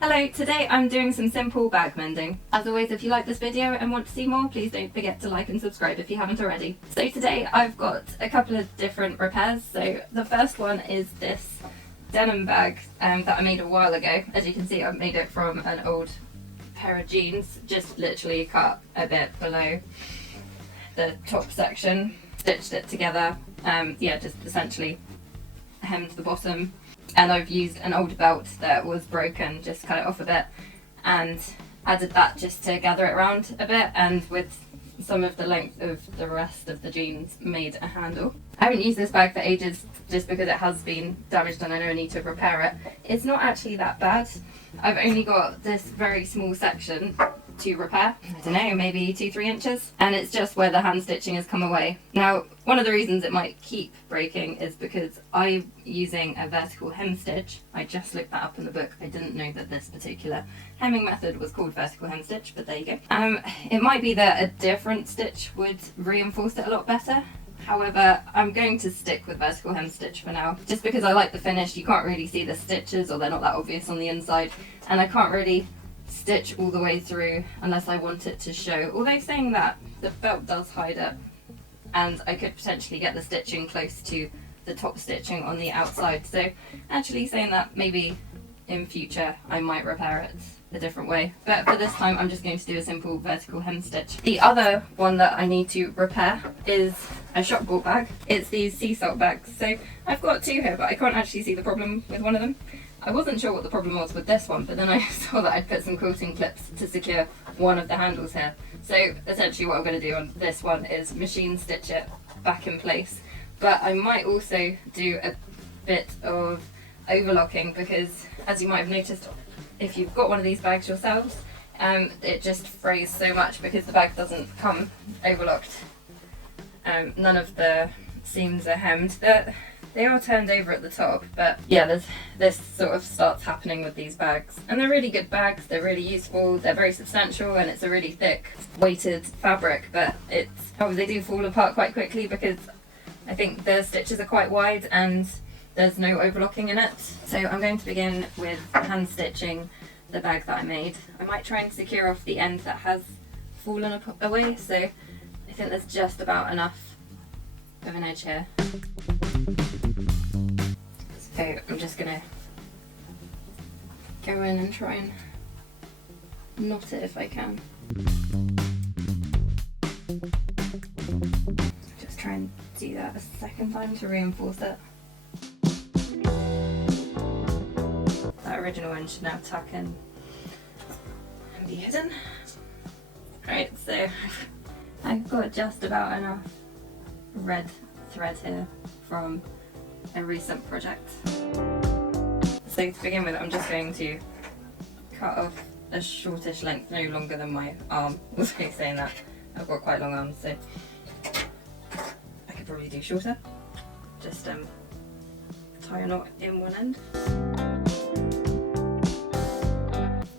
Hello, today I'm doing some simple bag mending. As always, if you like this video and want to see more, please don't forget to like and subscribe if you haven't already. So today I've got a couple of different repairs. So the first one is this denim bag that I made a while ago. As you can see, I've made it from an old pair of jeans, just literally cut a bit below the top section, stitched it together, just essentially hemmed the bottom. And I've used an old belt that was broken, just cut it off a bit and added that just to gather it around a bit, and with some of the length of the rest of the jeans made a handle. I haven't used this bag for ages just because it has been damaged and I know I need to repair it. It's not actually that bad. I've only got this very small section to repair, I don't know, maybe 2-3 inches, and it's just where the hand stitching has come away. Now, one of the reasons it might keep breaking is because I'm using a vertical hem stitch. I just looked that up in the book. I didn't know that this particular hemming method was called vertical hem stitch, but there you go. It might be that a different stitch would reinforce it a lot better. However, I'm going to stick with vertical hem stitch for now, just because I like the finish. You can't really see the stitches, or they're not that obvious on the inside, and I can't really stitch all the way through unless I want it to show. Although saying that, the belt does hide it, and I could potentially get the stitching close to the top stitching on the outside. So actually saying that, maybe in future I might repair it a different way, but for this time I'm just going to do a simple vertical hem stitch. The other one that I need to repair is a shop bought bag. It's these sea salt bags. So I've got two here, but I can't actually see the problem with one of them. I wasn't sure what the problem was with this one, but then I saw that I'd put some quilting clips to secure one of the handles here. So essentially what I'm going to do on this one is machine stitch it back in place. But I might also do a bit of overlocking, because as you might have noticed, if you've got one of these bags yourselves, it just frays so much because the bag doesn't come overlocked. None of the seams are hemmed. They are turned over at the top, but yeah, this sort of starts happening with these bags. And they're really good bags, they're really useful, they're very substantial, and it's a really thick weighted fabric, but they do fall apart quite quickly because I think the stitches are quite wide and there's no overlocking in it. So I'm going to begin with hand stitching the bag that I made. I might try and secure off the end that has fallen away, so I think there's just about enough of an edge here. So I'm just gonna go in and try and knot it if I can. Just try and do that a second time to reinforce it. That original one should now tuck in and be hidden. Right, so I've got just about enough red thread here from a recent project. So to begin with, I'm just going to cut off a shortish length, no longer than my arm. I was really saying that. I've got quite long arms, so I could probably do shorter. Just tie a knot in one end.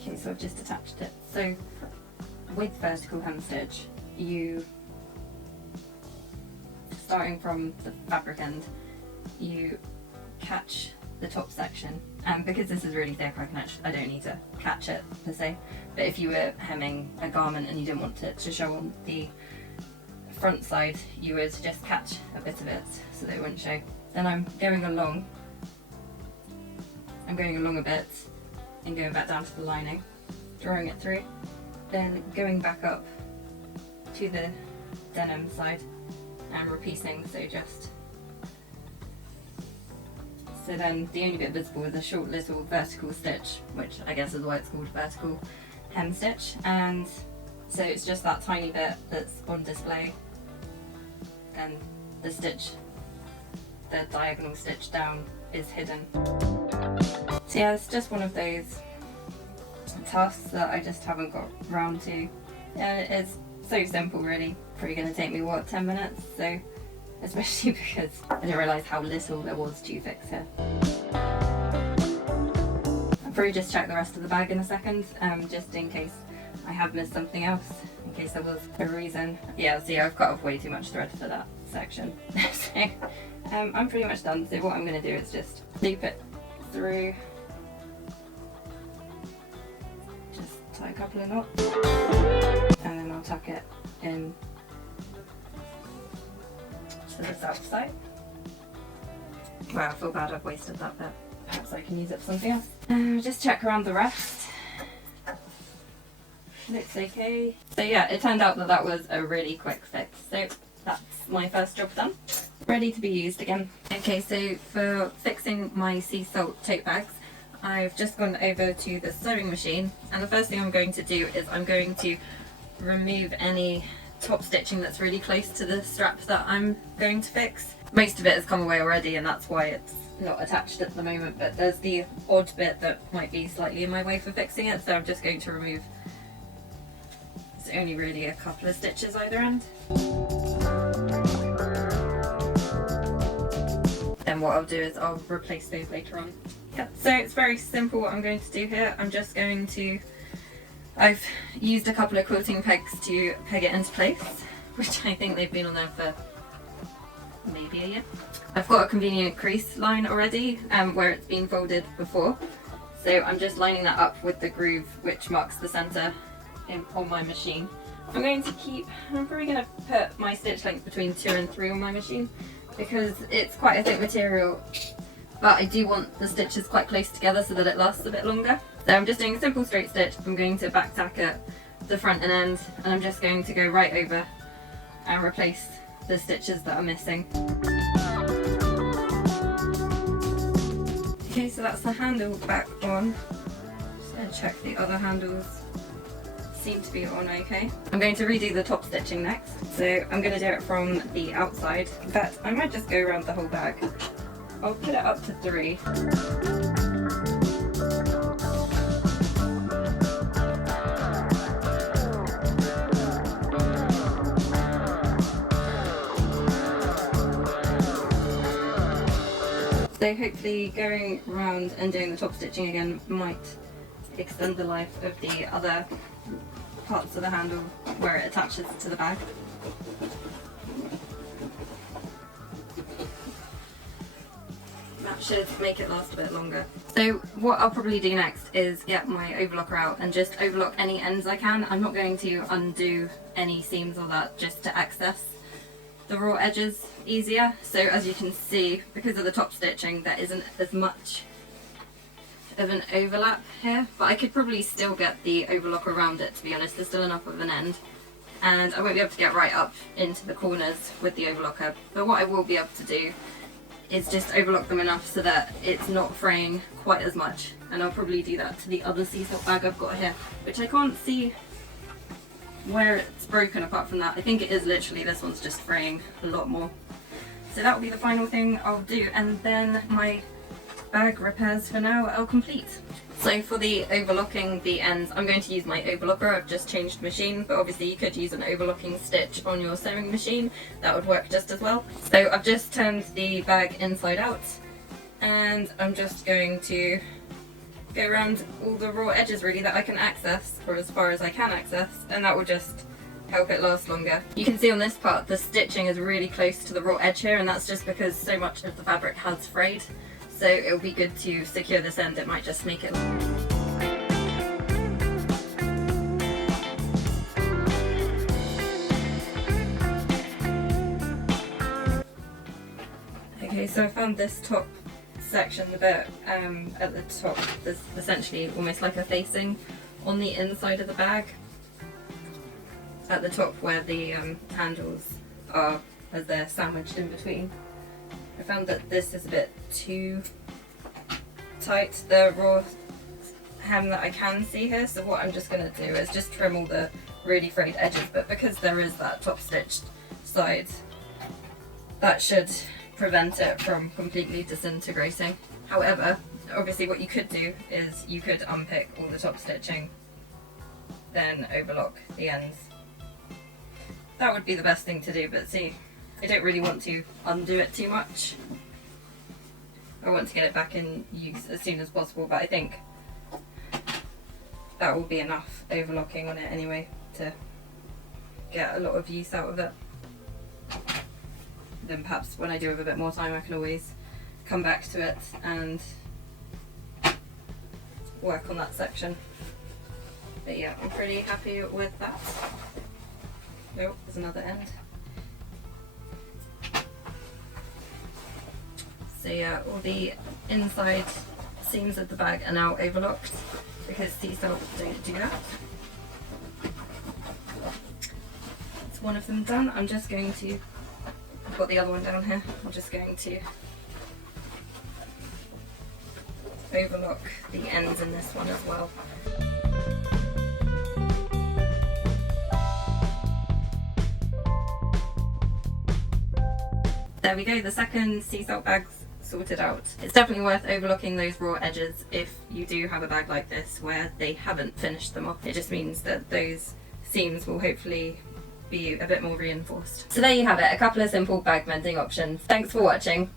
Okay, so I've just attached it. So with vertical hem stitch, starting from the fabric end, you catch the top section, and because this is really thick, I don't need to catch it per se, but if you were hemming a garment and you didn't want it to show on the front side, you would just catch a bit of it so that it wouldn't show. Then I'm going along a bit and going back down to the lining, drawing it through, then going back up to the denim side and repeating, so then the only bit visible is a short little vertical stitch, which I guess is why it's called vertical hem stitch, and so it's just that tiny bit that's on display, and the diagonal stitch down is hidden. So yeah, it's just one of those tasks that I just haven't got round to. Yeah, it's so simple really, probably going to take me 10 minutes, so especially because I didn't realise how little there was to fix here. I'll probably just check the rest of the bag in a second, just in case I have missed something else, in case there was a reason. Yeah, see, I've cut off way too much thread for that section. So I'm pretty much done, so what I'm going to do is just loop it through tie a couple of knots, and then I'll tuck it in to the south side. Wow, I feel bad I've wasted that bit. Perhaps I can use it for something else. Just check around the rest. Looks okay. So yeah, it turned out that that was a really quick fix. So that's my first job done. Ready to be used again. Okay, so for fixing my sea salt tote bags, I've just gone over to the sewing machine, and the first thing I'm going to do is I'm going to remove any top stitching that's really close to the strap that I'm going to fix. Most of it has come away already, and that's why it's not attached at the moment, but there's the odd bit that might be slightly in my way for fixing it, so I'm just going to remove. It's only really a couple of stitches either end. Then what I'll do is I'll replace those later on. Yeah, so it's very simple what I'm going to do here. I'm just going to, I've used a couple of quilting pegs to peg it into place, which I think they've been on there for maybe a year. I've got a convenient crease line already where it's been folded before, so I'm just lining that up with the groove which marks the centre on my machine. I'm probably going to put my stitch length between 2 and 3 on my machine because it's quite a thick material, but I do want the stitches quite close together so that it lasts a bit longer. So I'm just doing a simple straight stitch. I'm going to back tack at the front and end, and I'm just going to go right over and replace the stitches that are missing. Okay, so that's the handle back on. Just going to check the other handles. Seem to be on okay. I'm going to redo the top stitching next. So I'm going to do it from the outside. In fact, I might just go around the whole bag. I'll put it up to 3. So hopefully going around and doing the top stitching again might extend the life of the other parts of the handle where it attaches to the bag. That should make it last a bit longer. So what I'll probably do next is get my overlocker out and just overlock any ends I can. I'm not going to undo any seams or that, just to access the raw edges easier. So as you can see, because of the top stitching, there isn't as much of an overlap here, but I could probably still get the overlocker around it, to be honest. There's still enough of an end, and I won't be able to get right up into the corners with the overlocker, but what I will be able to do is just overlock them enough so that it's not fraying quite as much, and I'll probably do that to the other sea salt bag I've got here, which I can't see where it's broken apart from that. I think it is literally, this one's just fraying a lot more. So that will be the final thing I'll do, and then my bag repairs for now are complete. So for the overlocking the ends, I'm going to use my overlocker. I've just changed machine, but obviously you could use an overlocking stitch on your sewing machine. That would work just as well. So I've just turned the bag inside out, and I'm just going to go around all the raw edges really that I can access, or as far as I can access, and that will just help it last longer. You can see on this part the stitching is really close to the raw edge here, and that's just because so much of the fabric has frayed. So it'll be good to secure this end. It might just make it. Okay, so I found this top section, the bit at the top, there's essentially almost like a facing on the inside of the bag. At the top where the handles are, as they're sandwiched in between. I found that this is a bit too tight, the raw hem that I can see here, so what I'm just going to do is just trim all the really frayed edges, but because there is that top stitched side, that should prevent it from completely disintegrating. However, obviously what you could do is you could unpick all the top stitching, then overlock the ends. That would be the best thing to do, but see, I don't really want to undo it too much. I want to get it back in use as soon as possible, but I think that will be enough overlocking on it anyway to get a lot of use out of it. Then perhaps when I do have a bit more time I can always come back to it and work on that section But yeah, I'm pretty happy with that. Oh, there's another end. So yeah, all the inside seams of the bag are now overlocked because sea salt don't do that. It's one of them done. I'm just going to, I've got the other one down here, I'm just going to overlock the ends in this one as well. There we go, the second sea salt bag's sorted out. It's definitely worth overlocking those raw edges if you do have a bag like this where they haven't finished them off. It just means that those seams will hopefully be a bit more reinforced. So there you have it, a couple of simple bag mending options. Thanks for watching.